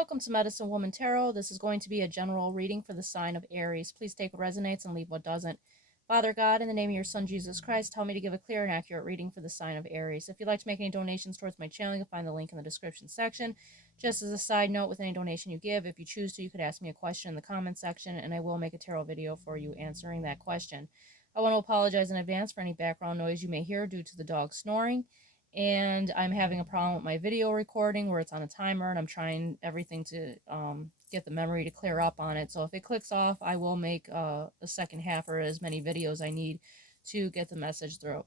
Welcome to Medicine Woman Tarot. This is going to be a general reading for the sign of Aries. Please take what resonates and leave what doesn't. Father God, in the name of your Son Jesus Christ, tell me to give a clear and accurate reading for the sign of Aries. If you'd like to make any donations towards my channel, you can find the link in the description section. Just as a side note, with any donation you give, if you choose to, you could ask me a question in the comment section, and I will make a tarot video for you answering that question. I want to apologize in advance for any background noise you may hear due to the dog snoring. And I'm having a problem with my video recording where it's on a timer, and I'm trying everything to get the memory to clear up on it. So if it clicks off, I will make a second half or as many videos I need to get the message through.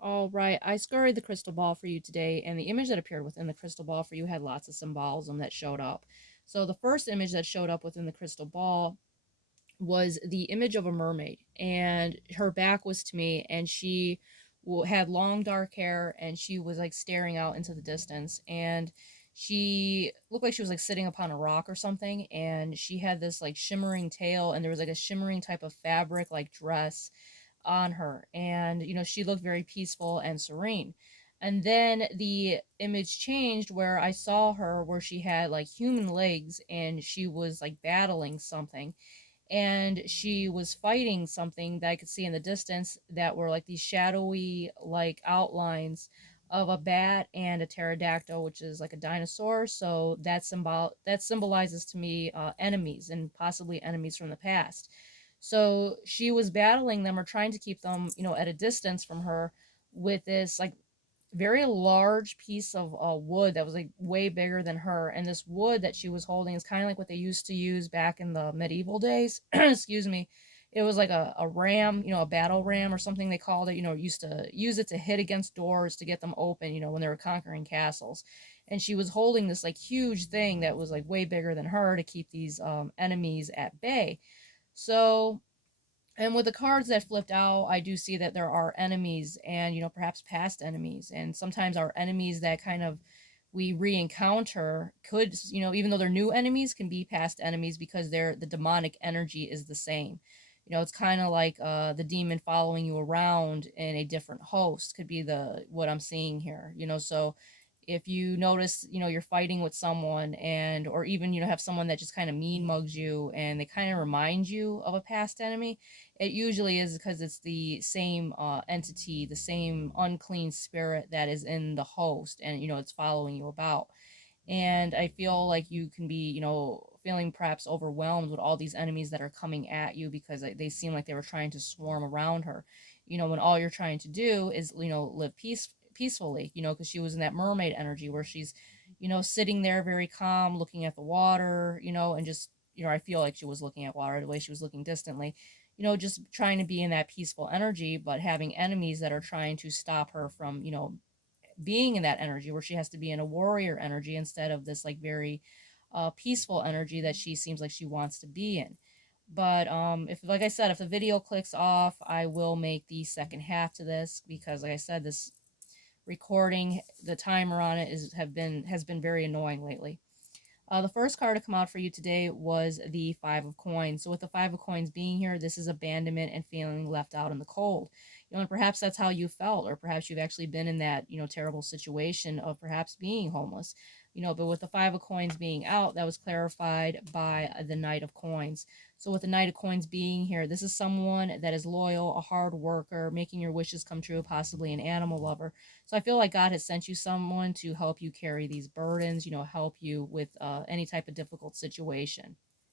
All right, I scurried the crystal ball for you today, and the image that appeared within the crystal ball for you had lots of symbolism that showed up. So the first image that showed up within the crystal ball was the image of a mermaid, and her back was to me, and she had long dark hair, and she was like staring out into the distance, and she looked like she was like sitting upon a rock or something, and she had this like shimmering tail, and there was like a shimmering type of fabric like dress on her, and she looked very peaceful and serene. And then the image changed where I saw her where she had like human legs, and she was like battling something, and she was fighting something that I could see in the distance that were like these shadowy like outlines of a bat and a pterodactyl, which is like a dinosaur. So that symbolizes to me enemies, and possibly enemies from the past. So she was battling them or trying to keep them, at a distance from her with this like very large piece of wood that was like way bigger than her. And this wood that she was holding is kind of like what they used to use back in the medieval days. Excuse me. It was like a ram, a battle ram or something they called it. Used to use it to hit against doors to get them open, when they were conquering castles. And she was holding this like huge thing that was like way bigger than her to keep these enemies at bay. So, and with the cards that flipped out, I do see that there are enemies, and perhaps past enemies, and sometimes our enemies that kind of we re-encounter could, even though they're new enemies, can be past enemies because the demonic energy is the same. It's kind of like the demon following you around in a different host could be the what I'm seeing here. So if you notice, you're fighting with someone, and or even have someone that just kind of mean mugs you, and they kind of remind you of a past enemy, it usually is because it's the same entity, the same unclean spirit that is in the host, and it's following you about. And I feel like you can be, feeling perhaps overwhelmed with all these enemies that are coming at you because they seem like they were trying to swarm around her. When all you're trying to do is, live peacefully, because she was in that mermaid energy where she's, sitting there very calm, looking at the water, and just, I feel like she was looking at water the way she was looking distantly, just trying to be in that peaceful energy, but having enemies that are trying to stop her from, being in that energy where she has to be in a warrior energy instead of this like very peaceful energy that she seems like she wants to be in. But if, like I said, if the video clicks off, I will make the second half to this, because like I said, this recording, the timer on it has been very annoying lately. The first card to come out for you today was the Five of Coins. So with the Five of Coins being here, this is abandonment and feeling left out in the cold. And perhaps that's how you felt, or perhaps you've actually been in that, terrible situation of perhaps being homeless. But with the Five of Coins being out, that was clarified by the Knight of Coins. So with the Knight of Coins being here, this is someone that is loyal, a hard worker, making your wishes come true, possibly an animal lover. So I feel like God has sent you someone to help you carry these burdens, help you with any type of difficult situation.